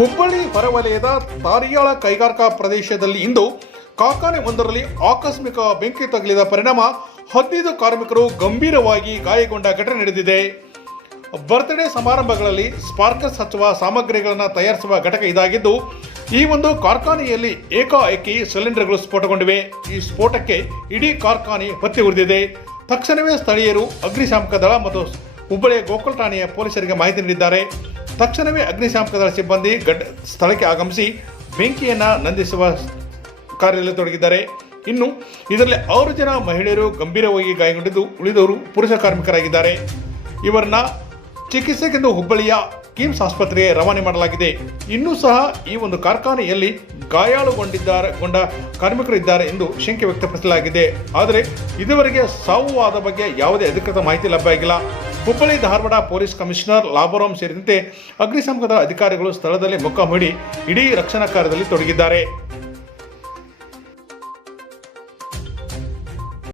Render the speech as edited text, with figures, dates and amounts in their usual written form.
ಹುಬ್ಬಳ್ಳಿ ಹೊರವಲಯದ ತಾರಿಯಾಳ ಕೈಗಾರಿಕಾ ಪ್ರದೇಶದಲ್ಲಿ ಇಂದು ಕಾರ್ಖಾನೆ ಒಂದರಲ್ಲಿ ಆಕಸ್ಮಿಕ ಬೆಂಕಿ ತಗುಲಿದ ಪರಿಣಾಮ 15 ಕಾರ್ಮಿಕರು ಗಂಭೀರವಾಗಿ ಗಾಯಗೊಂಡ ಘಟನೆ ನಡೆದಿದೆ. ಬರ್ತ್ಡೇ ಸಮಾರಂಭಗಳಲ್ಲಿ ಸ್ಪಾರ್ಕರ್ಸ್ ಹಚ್ಚುವ ಸಾಮಗ್ರಿಗಳನ್ನು ತಯಾರಿಸುವ ಘಟಕ ಇದಾಗಿದ್ದು, ಈ ಒಂದು ಕಾರ್ಖಾನೆಯಲ್ಲಿ ಏಕಾಏಕಿ ಸಿಲಿಂಡರ್ಗಳು ಸ್ಫೋಟಗೊಂಡಿವೆ. ಈ ಸ್ಫೋಟಕ್ಕೆ ಇಡೀ ಕಾರ್ಖಾನೆ ಹೊತ್ತಿ ಉರಿದಿದೆ. ತಕ್ಷಣವೇ ಸ್ಥಳೀಯರು ಅಗ್ನಿಶಾಮಕ ದಳ ಮತ್ತು ಹುಬ್ಬಳ್ಳಿಯ ಗೋಕುಲ್ ಠಾಣೆಯ ಪೊಲೀಸರಿಗೆ ಮಾಹಿತಿ ನೀಡಿದ್ದಾರೆ. ತಕ್ಷಣವೇ ಅಗ್ನಿಶಾಮಕ ದಳ ಸಿಬ್ಬಂದಿ ಸ್ಥಳಕ್ಕೆ ಆಗಮಿಸಿ ಬೆಂಕಿಯನ್ನು ನಂದಿಸುವ ಕಾರ್ಯದಲ್ಲಿ ತೊಡಗಿದ್ದಾರೆ. ಇನ್ನು ಇದರಲ್ಲಿ 6 ಜನ ಮಹಿಳೆಯರು ಗಂಭೀರವಾಗಿ ಗಾಯಗೊಂಡಿದ್ದು, ಉಳಿದವರು ಪುರುಷ ಕಾರ್ಮಿಕರಾಗಿದ್ದಾರೆ. ಇವರನ್ನ ಚಿಕಿತ್ಸೆಗೆಂದು ಹುಬ್ಬಳ್ಳಿಯ ಕಿಮ್ಸ್ ಆಸ್ಪತ್ರೆಗೆ ರವಾನೆ ಮಾಡಲಾಗಿದೆ. ಇನ್ನೂ ಸಹ ಈ ಒಂದು ಕಾರ್ಖಾನೆಯಲ್ಲಿ ಗಾಯಾಳುಗೊಂಡ ಕಾರ್ಮಿಕರು ಇದ್ದಾರೆ ಎಂದು ಶಂಕೆ ವ್ಯಕ್ತಪಡಿಸಲಾಗಿದೆ. ಆದರೆ ಇದುವರೆಗೆ ಸಾವುವಾದ ಬಗ್ಗೆ ಯಾವುದೇ ಅಧಿಕೃತ ಮಾಹಿತಿ ಲಭ್ಯವಾಗಿಲ್ಲ. ಹುಬ್ಬಳ್ಳಿ ಧಾರವಾಡ ಪೊಲೀಸ್ ಕಮಿಷನರ್ ಲಾಭರಾಮ್ ಸೇರಿದಂತೆ ಅಗ್ನಿಶಾಮಕ ದಳ ಅಧಿಕಾರಿಗಳು ಸ್ಥಳದಲ್ಲಿ ಮೊಕ್ಕಾಂ ಹೂಡಿ ಇಡೀ ರಕ್ಷಣಾ ಕಾರ್ಯದಲ್ಲಿ ತೊಡಗಿದ್ದಾರೆ.